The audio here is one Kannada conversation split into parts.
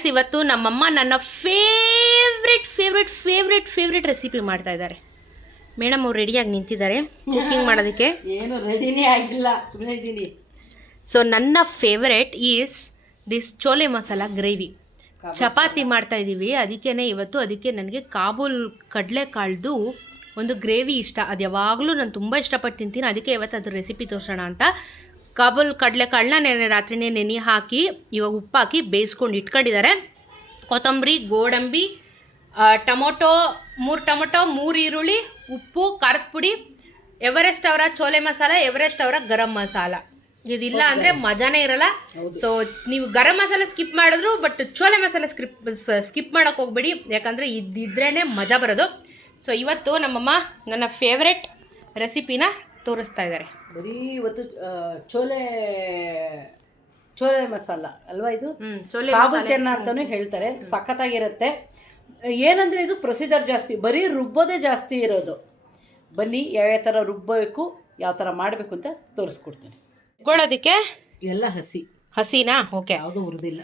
ಗಾಯ್ಸ್, ಇವತ್ತು ನಮ್ಮಮ್ಮ ನನ್ನ ಫೇವ್ರೆಟ್ ರೆಸಿಪಿ ಮಾಡ್ತಾ ಇದ್ದಾರೆ. ಮೇಡಮ್ ಅವ್ರು ರೆಡಿಯಾಗಿ ನಿಂತಿದ್ದಾರೆ ಕುಕಿಂಗ್ ಮಾಡೋದಕ್ಕೆ. ಏನು ರೆಡಿನೇ ಆಗಿಲ್ಲ, ಸುಮ್ಮನೆ ಇದ್ದೀನಿ. ಸೊ ನನ್ನ favourite is this chole masala gravy. Chapati ಮಾಡ್ತಾ ಇದ್ದೀವಿ, ಅದಕ್ಕೆ ನನಗೆ ಕಾಬೂಲ್ ಕಡಲೆಕಾಳ್ದು ಒಂದು ಗ್ರೇವಿ ಇಷ್ಟ. ಅದು ಯಾವಾಗಲೂ ನಾನು ತುಂಬ ಇಷ್ಟಪಟ್ಟು ತಿಂತೀನಿ. ಅದಕ್ಕೆ ಇವತ್ತು ಅದ್ರ ರೆಸಿಪಿ ತೋರಿಸೋಣ ಅಂತ ಕಾಬೂಲ್ ಕಡಲೆಕಾಳನ್ನ ರಾತ್ರಿನೇ ನೆನೆ ಹಾಕಿ ಇವಾಗ ಉಪ್ಪು ಹಾಕಿ ಬೇಯಿಸ್ಕೊಂಡು ಇಟ್ಕೊಂಡಿದ್ದಾರೆ. ಕೊತ್ತಂಬರಿ, ಗೋಡಂಬಿ, ಟೊಮೊಟೊ, 3 ಟೊಮೊಟೊ, 3 ಈರುಳ್ಳಿ, ಉಪ್ಪು, ಖಾರದ ಪುಡಿ, ಎವರೆಸ್ಟ್ ಅವರ ಚೋಲೆ ಮಸಾಲ, ಎವರೆಸ್ಟ್ ಅವರ ಗರಂ ಮಸಾಲ. ಇದಿಲ್ಲ ಅಂದರೆ ಮಜಾನೇ ಇರಲ್ಲ. ಸೊ ನೀವು ಗರಂ ಮಸಾಲ ಸ್ಕಿಪ್ ಮಾಡಿದ್ರು, ಬಟ್ ಚೋಲೆ ಮಸಾಲ ಸ್ಕಿಪ್ ಮಾಡೋಕ್ಕೆ ಹೋಗ್ಬೇಡಿ, ಯಾಕಂದರೆ ಇದ್ದಿದ್ರೇ ಮಜಾ ಬರೋದು. ಸೊ ಇವತ್ತು ನಮ್ಮಮ್ಮ ನನ್ನ ಫೇವ್ರೆಟ್ ರೆಸಿಪಿನ ತೋರಿಸ್ತಾ ಇದ್ದಾರೆ. ಬರೀ ಇವತ್ತು ಚೋಲೆ ಮಸಾಲ ಅಲ್ವಾ ಇದು? ಕಾಬೂಲ್ ಚೆನ್ನ ಅಂತಾನು ಹೇಳ್ತಾರೆ. ಸಖತ್ತಾಗಿರುತ್ತೆ. ಏನಂದ್ರೆ ಇದು ಪ್ರೊಸೀಜರ್ ಜಾಸ್ತಿ, ಬರೀ ರುಬ್ಬೋದೇ ಜಾಸ್ತಿ ಇರೋದು. ಬನ್ನಿ ಯಾವ್ಯಾವ ಥರ ರುಬ್ಬಬೇಕು, ಯಾವ ಥರ ಮಾಡಬೇಕು ಅಂತ ತೋರಿಸ್ಕೊಡ್ತೀನಿ. ರುಬ್ಕೊಳ್ಳೋದಕ್ಕೆ ಎಲ್ಲ ಹಸಿನಾ? ಓಕೆ, ಯಾವುದು ಹುರಿದಿಲ್ಲ.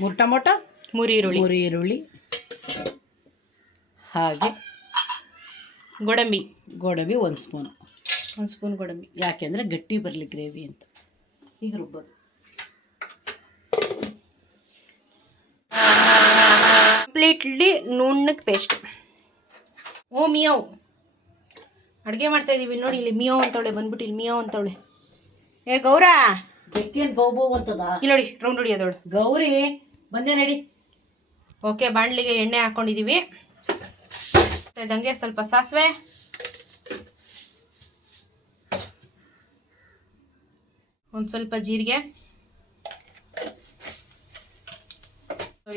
3 ಟೊಮೊಟೊ, 3 ಈರುಳ್ಳಿ, ಹಾಗೆ ಗೋಡಂಬಿ 1 ಸ್ಪೂನು. 1 ಸ್ಪೂನ್ ಗೋಡಂಬಿ. ಯಾಕೆಂದರೆ ಗಟ್ಟಿ ಬರಲಿ ಗ್ರೇವಿ ಅಂತ. ಈಗ ರುಬ್ಬೋದು. ಕಂಪ್ಲೀಟ್ಲಿ ನುಣ್ಣಗೆ ಪೇಸ್ಟ್. ಓ ಮಿಯಾವ್, ಅಡುಗೆ ಮಾಡ್ತಾ ಇದ್ದೀವಿ ನೋಡಿ. ಇಲ್ಲಿ ಮಿಯಾವ್ ಅಂತವಳೆ, ಬಂದ್ಬಿಟ್ಟು ಇಲ್ಲಿ ಮಿಯಾವ್ ಅಂತವಳೆ. ಏ ಗೌರಾ, ಬೆಕ್ಕೇನು ಬೋಬೋ ಅಂತದ ಇಲ್ಲಿ ನೋಡಿ, ರೌಂಡ್ ಹೊಡಿಯೋದವಳು. ಗೌರಿ ಬಂದೆ ನಡಿ. ಓಕೆ, ಬಾಣಲಿಗೆ ಎಣ್ಣೆ ಹಾಕ್ಕೊಂಡಿದ್ದೀವಿ. ಇದಂಗೆ ಸ್ವಲ್ಪ ಸಾಸಿವೆ, ಒಂದು ಸ್ವಲ್ಪ ಜೀರಿಗೆ.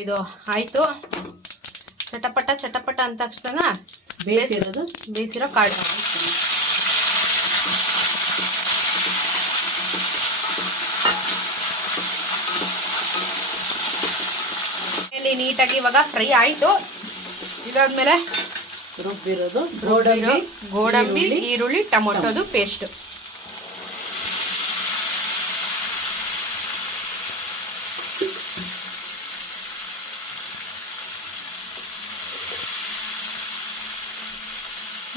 ಇದು ಆಯಿತು. ಚಟಪಟ ಅಂತ ತಕ್ಷಣ ಬೇಯಿಸಿರೋ ಕಾಳು ನೀಟಾಗಿ ಇವಾಗ ಫ್ರೈ ಆಯಿತು. ಇದಾದ್ಮೇಲೆ ರುಬ್ಬಿರೋದು ಗೋಡಂಬಿ, ಈರುಳ್ಳಿ, ಟೊಮೊಟೊದು paste.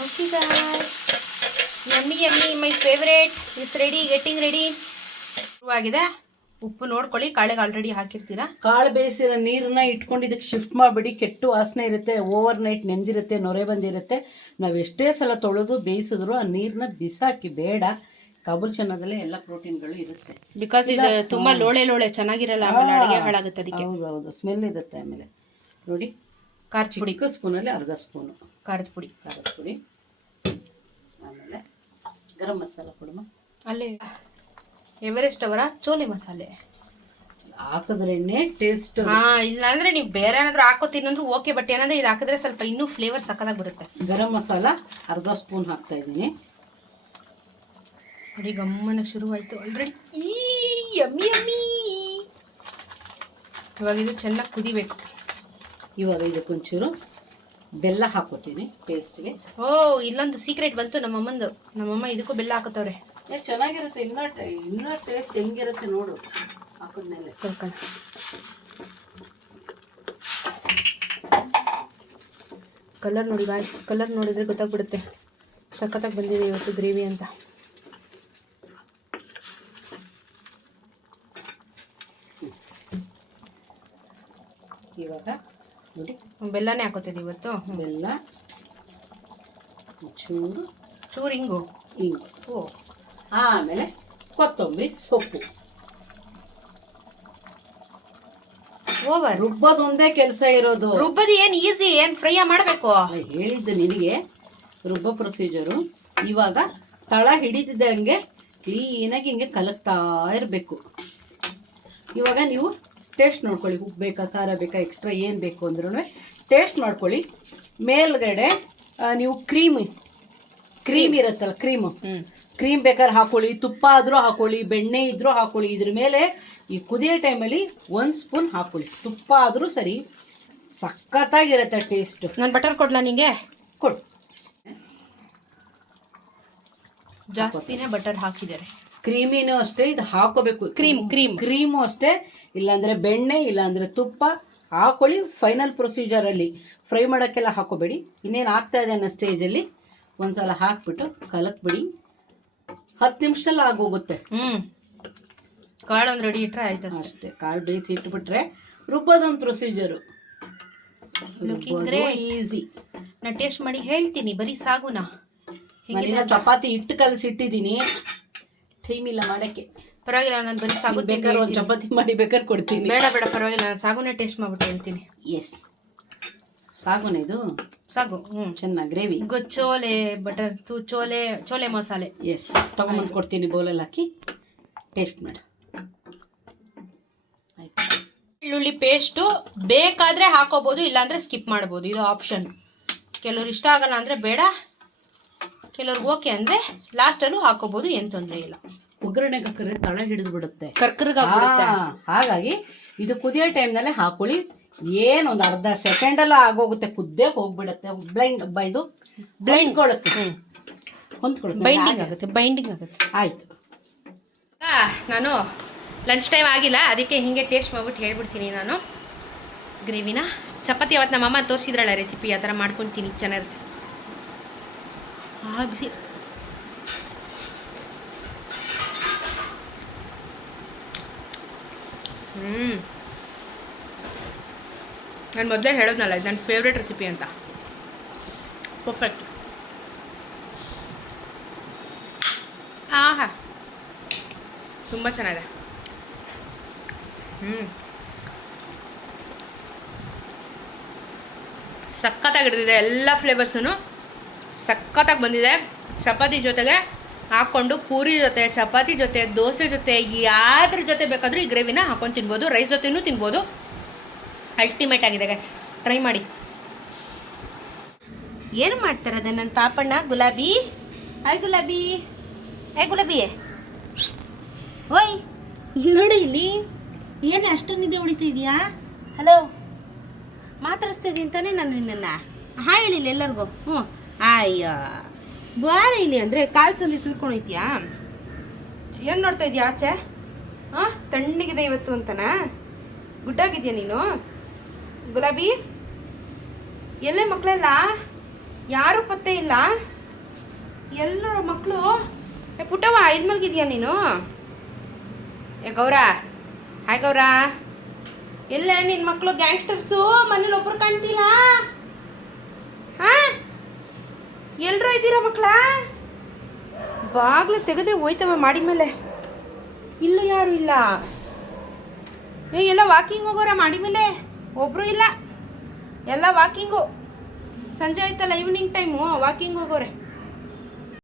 Okay guys, yummy, my favorite is ready, getting ready. ಶುರುವಾಗಿದೆ. ಉಪ್ಪು ನೋಡ್ಕೊಳ್ಳಿ, ಕಾಳಿಗೆ ಆಲ್ರೆಡಿ ಹಾಕಿರ್ತೀರಾ. ಕಾಳು ಬೇಯಿಸಿರೋ ನೀರನ್ನ ಇಟ್ಕೊಂಡಿದ್ದಕ್ಕೆ ಶಿಫ್ಟ್ ಮಾಡಬೇಡಿ, ಕೆಟ್ಟು ವಾಸನೆ ಇರುತ್ತೆ. ಓವರ್ ನೈಟ್ ನೆಂದಿರುತ್ತೆ, ನೊರೆ ಬಂದಿರುತ್ತೆ. ನಾವು ಎಷ್ಟೇ ಸಲ ತೊಳೆದು ಬೇಯಿಸಿದ್ರು ಆ ನೀರನ್ನ ಬಿಸಾಕಿ ಬೇಡ. ಕಾಬೂಲ್ ಚೆನ್ನದಲ್ಲೇ ಎಲ್ಲ ಪ್ರೋಟೀನ್ಗಳು ಇರುತ್ತೆ. ಬಿಕಾಸ್ ಇದು ತುಂಬಾ ಲೋಳೆ ಚೆನ್ನಾಗಿರಲ್ಲ, ಆಮೇಲೆ ಅಡುಗೆ ಹಾಳಾಗುತ್ತೆ. ಅದಕ್ಕೆ ಹೌದು, ಸ್ಮೆಲ್ ಇರುತ್ತೆ. ಆಮೇಲೆ ನೋಡಿ, ಖಾರದ ಪುಡಿ ಸ್ಪೂನಲ್ಲಿ ಅರ್ಧ ಸ್ಪೂನು ಖಾರದ ಪುಡಿ. ಆಮೇಲೆ ಗರಂ ಮಸಾಲ ಕೊಡಮ್ಮ. ಅಲ್ಲಿ ಎವರೆಸ್ಟ್ ಅವರ ಚೋಲೆ ಮಸಾಲೆ ಹಾಕಿದ್ರೇನೆ ಟೇಸ್ಟ್. ಇಲ್ಲ ಅಂದ್ರೆ ನೀವು ಬೇರೆ ಏನಾದ್ರು ಹಾಕೋತೀನಿ ಅಂದ್ರೆ ಓಕೆ, ಬಟ್ ಏನಂದ್ರೆ ಇದು ಹಾಕಿದ್ರೆ ಸ್ವಲ್ಪ ಇನ್ನೂ ಫ್ಲೇವರ್ ಸಕ್ಕತ್ತಾಗಿ ಬರುತ್ತೆ. ಗರಂ ಮಸಾಲ ಅರ್ಧ ಸ್ಪೂನ್ ಹಾಕ್ತಾ ಇದ್ದೀನಿ. ನೋಡಿ, ಗಮ್ಮನಕ್ಕೆ ಶುರುವಾಯಿತು ಆಲ್ರೆಡಿ. ಯಮ್ಮಿ. ಇವಾಗ ಇದು ಚೆನ್ನಾಗಿ ಕುದಿಬೇಕು. ಇವಾಗ ಇದಕ್ಕೊಂಚೂರು ಬೆಲ್ಲ ಹಾಕೋತೀನಿ ಟೇಸ್ಟ್ಗೆ. ಓ, ಇಲ್ಲೊಂದು ಸೀಕ್ರೆಟ್ ಬಂತು ನಮ್ಮಮ್ಮಂದು. ನಮ್ಮಮ್ಮ ಇದಕ್ಕೂ ಬೆಲ್ಲ ಹಾಕೋತವ್ರೆ. ಚೆನ್ನಾಗಿರುತ್ತೆ. ಇನ್ನೂ ಟೇಸ್ಟ್ ಹೆಂಗಿರುತ್ತೆ ನೋಡು ಹಾಕಿದ್ಮೇಲೆ. ಕಲರ್ ನೋಡಿ ಗಾಯ್ಸ್, ಕಲರ್ ನೋಡಿದ್ರೆ ಗೊತ್ತಾಗ್ಬಿಡುತ್ತೆ ಸಖತ್ತಾಗಿ ಬಂದಿದೆ ಇವತ್ತು ಗ್ರೇವಿ ಅಂತ. ಇವಾಗ ನೋಡಿ, ಬೆಲ್ಲನೇ ಹಾಕೋತೀನಿ ಇವತ್ತು. ಬೆಲ್ಲ, ಚೂರು ಇಂಗು. ಓ, ಆಮೇಲೆ ಕೊತ್ತಂಬರಿ ಸೊಪ್ಪು. ಓವರ್. ರುಬ್ಬೋದು ಒಂದೇ ಕೆಲಸ ಇರೋದು. ರುಬ್ಬದು ಏನು ಈಸಿ, ಏನು ಫ್ರೈ ಮಾಡಬೇಕು ಹೇಳಿದ್ದು ನಿನಗೆ ರುಬ್ಬೋ ಪ್ರೊಸೀಜರು. ಇವಾಗ ತಳ ಹಿಡಿತಿದ್ದಂಗೆ ಕ್ಲೀನಾಗಿ ಹಿಂಗೆ ಕಲಕ್ತಾ ಇರಬೇಕು. ಇವಾಗ ನೀವು ಟೇಸ್ಟ್ ನೋಡ್ಕೊಳ್ಳಿ, ಉಪ್ಪು ಬೇಕಾ, ಖಾರ ಬೇಕಾ, ಎಕ್ಸ್ಟ್ರಾ ಏನು ಬೇಕು ಅಂದ್ರೂ ಟೇಸ್ಟ್ ಮಾಡ್ಕೊಳ್ಳಿ. ಮೇಲ್ಗಡೆ ನೀವು ಕ್ರೀಮ್ ಇರುತ್ತಲ್ಲ, ಕ್ರೀಮ್ ಬೇಕಾದ್ರೆ ಹಾಕೊಳ್ಳಿ, ತುಪ್ಪ ಆದರೂ ಹಾಕೊಳ್ಳಿ, ಬೆಣ್ಣೆ ಇದ್ರೂ ಹಾಕೊಳ್ಳಿ. ಇದ್ರ ಮೇಲೆ ಈ ಕುದಿಯೋ ಟೈಮಲ್ಲಿ 1 ಸ್ಪೂನ್ ಹಾಕೊಳ್ಳಿ. ತುಪ್ಪ ಆದರೂ ಸರಿ, ಸಖತ್ತಾಗಿರುತ್ತೆ ಟೇಸ್ಟು. ನಾನು ಬಟರ್ ಕೊಡ್ಲಾ ನಿಂಗೆ? ಕೊಡು. ಜಾಸ್ತಿನೇ ಬಟರ್ ಹಾಕಿದ್ದಾರೆ. ಕ್ರೀಮಿನೂ ಅಷ್ಟೇ ಇದು ಹಾಕೋಬೇಕು. ಕ್ರೀಮು ಅಷ್ಟೇ ಇಲ್ಲಾಂದರೆ ಬೆಣ್ಣೆ ಇಲ್ಲಾಂದರೆ ತುಪ್ಪ ಹಾಕೊಳ್ಳಿ. ಫೈನಲ್ ಪ್ರೊಸೀಜರಲ್ಲಿ ಫ್ರೈ ಮಾಡೋಕ್ಕೆಲ್ಲ ಹಾಕೋಬೇಡಿ. ಇನ್ನೇನು ಆಗ್ತಾ ಇದೆ ಅನ್ನೋ ಸ್ಟೇಜಲ್ಲಿ ಒಂದು ಸಲ ಹಾಕ್ಬಿಟ್ಟು ಕಲಕ್ಬಿಡಿ. 10 ನಿಮಿಷದಲ್ಲಿ ಆಗೋಗುತ್ತೆ. ಕಾಳು ಒಂದು ರೆಡಿ ಇಟ್ಟರೆ ಆಯ್ತು ಅಷ್ಟೇ. ಕಾಳು ಬೇಯಿಸಿ ಇಟ್ಬಿಟ್ರೆ ರುಬ್ಬೋದೊಂದು ಪ್ರೊಸೀಜರು. ಈಸಿ. ನಾ ಟೇಸ್ಟ್ ಮಾಡಿ ಹೇಳ್ತೀನಿ. ಬರೀ ಸಾಗುನಾ ನಾನಿನ್ನ ಚಪಾತಿ ಹಿಟ್ಟು ಕಲಸಿ ಇಟ್ಟಿದ್ದೀನಿ. ಟೈಮ್ ಇಲ್ಲ ಮಾಡೋಕ್ಕೆ. ಪರವಾಗಿಲ್ಲ, ನಾನು ಬರೀ ಸಾಗು ಬೇಕಾದ್ರೆ ಒಂದು ಚಪಾತಿ ಮಾಡಿ ಬೇಕಾದ್ರೆ ಕೊಡ್ತೀನಿ. ಬೇಡ ಪರವಾಗಿಲ್ಲ, ನಾನು ಸಾಗುನೇ ಟೇಸ್ಟ್ ಮಾಡ್ಬಿಟ್ಟು ಹೇಳ್ತೀನಿ. ಎಸ್, ಸಾಗುನ ಇದು ಸಾಗು. ಚೆನ್ನಾಗಿ ಗ್ರೇವಿ. ಚೋಲೆ ಬಟರ್ ಚೋಲೆ ಮಸಾಲೆ. ಎಸ್, ತಗೊಂಬಂದು ಕೊಡ್ತೀನಿ. ಬೌಲಲ್ಲಿ ಹಾಕಿ ಟೇಸ್ಟ್ ಮಾಡು. ಆಯ್ತು. ಬೆಳ್ಳುಳ್ಳಿ ಪೇಸ್ಟು ಬೇಕಾದರೆ ಹಾಕೋಬೋದು, ಇಲ್ಲಾಂದರೆ ಸ್ಕಿಪ್ ಮಾಡ್ಬೋದು. ಇದು ಆಪ್ಷನ್. ಕೆಲವ್ರು ಇಷ್ಟ ಆಗಲ್ಲ ಅಂದರೆ ಬೇಡ, ಕೆಲವ್ರಿಗೆ ಓಕೆ ಅಂದರೆ ಲಾಸ್ಟಲ್ಲೂ ಹಾಕೋಬೋದು, ಏನು ತೊಂದರೆ ಇಲ್ಲ. ಒಗ್ಗರಣೆಗೆ ಹಾಕಿದ್ರೆ ತಳ ಹಿಡಿದು ಬಿಡುತ್ತೆ, ಕರ್ಕರ್ಗಾಗ್ಬಿಡುತ್ತೆ. ಹಾಗಾಗಿ ಇದು ಕುದಿಯೋ ಟೈಮ್ನಲ್ಲೇ ಹಾಕೊಳ್ಳಿ. ಏನೊಂದು ಅರ್ಧ ಸೆಕೆಂಡಲ್ಲ ಆಗೋಗುತ್ತೆ, ಕುದ್ದೇ ಹೋಗ್ಬಿಡುತ್ತೆ. ಇದು ಬ್ಲೈಂಡ್ಕೊಳ್ಳುತ್ತೆ, ಹೊಂದ್ಕೊಳ್ಳುತ್ತೆ, ಬೈಂಡಿಂಗ್ ಆಗುತ್ತೆ. ಆಯ್ತು. ನಾನು ಲಂಚ್ ಟೈಮ್ ಆಗಿಲ್ಲ, ಅದಕ್ಕೆ ಹೀಗೆ ಟೇಸ್ಟ್ ಮಾಡ್ಬಿಟ್ಟು ಹೇಳ್ಬಿಡ್ತೀನಿ. ನಾನು ಗ್ರೇವಿನ ಚಪಾತಿ ಅವತ್ತು ನಮ್ಮಮ್ಮ ತೋರಿಸಿದ್ರಲ್ಲ ರೆಸಿಪಿ, ಆ ಥರ ಮಾಡ್ಕೊತೀನಿ. ಚೆನ್ನಾಗಿರುತ್ತೆ. ಬಿಸಿ. ನಾನು ಮೊದಲೇ ಹೇಳೋದ್ನಲ್ಲ, ಇದು ನನ್ನ ಫೇವ್ರೆಟ್ ರೆಸಿಪಿ ಅಂತ. ಪರ್ಫೆಕ್ಟ್. ಆಹಾ, ತುಂಬ ಚೆನ್ನಾಗಿದೆ. ಸಖತ್ತಾಗಿ ಹಿಡಿದಿದೆ. ಎಲ್ಲ ಫ್ಲೇವರ್ಸೂ ಸಖತ್ತಾಗಿ ಬಂದಿದೆ. ಚಪಾತಿ ಜೊತೆಗೆ ಹಾಕ್ಕೊಂಡು ಪೂರಿ ಜೊತೆ, ಚಪಾತಿ ಜೊತೆ, ದೋಸೆ ಜೊತೆ, ಯಾವ್ದ್ರ ಜೊತೆ ಬೇಕಾದರೂ ಈ ಗ್ರೇವಿನ ಹಾಕೊಂಡು ತಿನ್ಬೋದು. ರೈಸ್ ಜೊತೆನೂ ತಿನ್ಬೋದು. ಅಲ್ಟಿಮೇಟ್ ಆಗಿದೆ ಗೈಸ್, ಟ್ರೈ ಮಾಡಿ. ಏನು ಮಾಡ್ತಾರದೆ ನನ್ನ ಪಾಪಣ್ಣ? ಗುಲಾಬಿ. ಹಾಯ್ ಗುಲಾಬಿ. ಗುಲಾಬಿ ಓಯ್, ಇಲ್ಲಿ ನೋಡಿ, ಇಲ್ಲಿ ಏನು ಅಷ್ಟೊಂದು ನಿದ್ದೆ ಹೊಡಿತಾ ಇದೆಯಾ? ಹಲೋ, ಮಾತಾಡಿಸ್ತಾ ಇದ್ದೀನಿ ತಾನೇ ನಾನು ನಿನ್ನನ್ನು. ಹಾಯ್ ಹೇಳಿಲ್ಲ ಎಲ್ಲರಿಗೂ. ಅಯ್ಯ ಬಾರ ಇಲ್ಲಿ ಅಂದರೆ ಕಾಲ್ಸಲ್ಲಿ ತಿಳ್ಕೊಂಡೈತಿಯಾ? ಏನು ನೋಡ್ತಾ ಇದೀಯಾ ಆಚೆ? ತಣ್ಣಗಿದೆ ಇವತ್ತು ಅಂತನಾ? ಗುಡ್ಡಾಗಿದ್ಯಾ ನೀನು ಗುಲಾಬಿ? ಎಲ್ಲೇ ಮಕ್ಕಳೆಲ್ಲ? ಯಾರೂ ಪತ್ತೆ ಇಲ್ಲ. ಎಲ್ಲರ ಮಕ್ಕಳು. ಪುಟ್ಟವ, ಎಲ್ಲಿ ಮಲಗಿದ್ಯಾ ನೀನು? ಗೌರ. ಹಾಯ್ ಗೌರ. ಎಲ್ಲ ನಿನ್ನ ಮಕ್ಕಳು ಗ್ಯಾಂಗ್ಸ್ಟರ್ಸು ಮನೇಲಿ ಒಬ್ರು ಕಾಣ್ತಿಲ್ಲ. ಎಲ್ಲರೂ ಇದ್ದೀರಾ ಮಕ್ಕಳ? ಬಾಗ್ಲು ತೆಗೆದ್ರೆ ಹೋಯ್ತವ ಮಾಡಿ ಮೇಲೆ. ಇಲ್ಲೂ ಯಾರು ಇಲ್ಲ. ಎಲ್ಲ ವಾಕಿಂಗ್ ಹೋಗೋರ ಮಾಡಿ ಮೇಲೆ? ಒಬ್ಬರು ಇಲ್ಲ, ಎಲ್ಲ ವಾಕಿಂಗು. ಸಂಜೆ ಆಯ್ತಲ್ಲ, ಈವ್ನಿಂಗ್ ಟೈಮು ವಾಕಿಂಗ್ ಹೋಗೋರೆ.